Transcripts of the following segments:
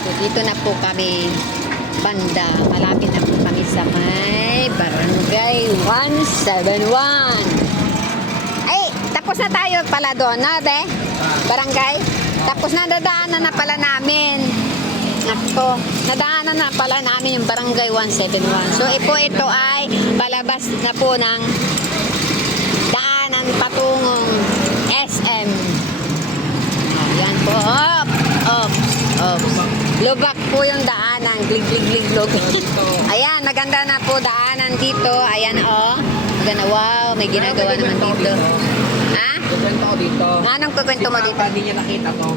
So, dito na po kami banda. Malapit na po kami sa may Barangay 171. Ay, tapos na tayo pala doon, na, de? Barangay? Tapos na, dadaanan na pala namin. Nakto, nadaanan na pala namin yung Barangay 171. So, ito ay palabas na po ng daanan patungong SM. Yan po. Op. Lubak po yung daanan. Glig-glig-glig-log. Ayan, maganda na po daanan dito. Ayan, oh. Maganda. Wow, may ginagawa naman dito. Ha? Kukwento ko dito. Anong kukwento mo dito? Hindi niya nakita to.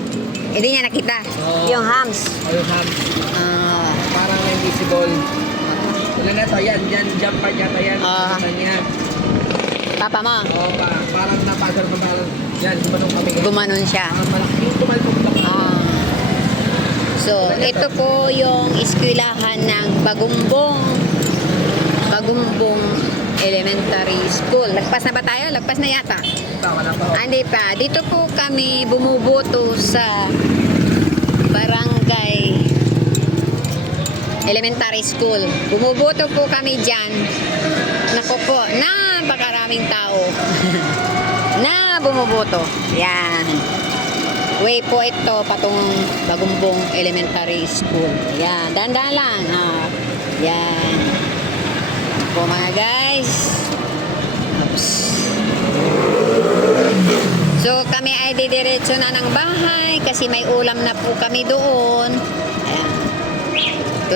Hindi niya nakita. Yung hams. O yung hams. Parang invisible. Tuloy na to. Yan. Jump part yata yan. Yan. Papa mo? Oo, parang napasal pa parang. Yan, gumanong kami. Gumanon siya. Yung tumalpog lang. So, ito po yung eskwelahan ng Bagumbong Elementary School. Lagpas na ba tayo? Lagpas na yata. Wala pa. Hindi pa. Dito po kami bumuboto sa Barangay Elementary School. Bumuboto po kami dyan. Naku po, napakaraming tao na bumuboto. Yan. Way po ito patungong Bagumbong Elementary School. Yan. Dahan-dahan lang. Yan. Po mga guys. Oops. So kami ay didiretso na ng bahay kasi may ulam na po kami doon. Ayan.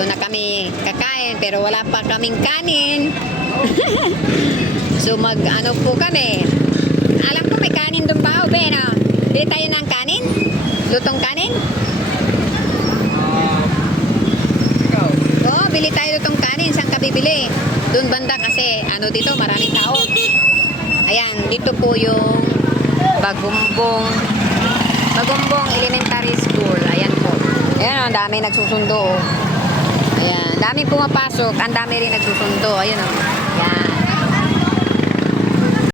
Doon na kami kakain pero wala pa kaming kanin. So mag-ano po kami. Alam ko may kanin doon pa o Ben, no? Bili tayo ng kanin? Lutong kanin? Ikaw? Oo, bili tayo lutong kanin. Saan ka bibili? Doon banda kasi ano dito, maraming tao. Ayan, dito po yung Bagumbong Elementary School. Ayan po. Ayan, ang dami nagsusundo. Ayan, dami pumapasok. Ang dami rin nagsusundo. Ayan o. Ayan.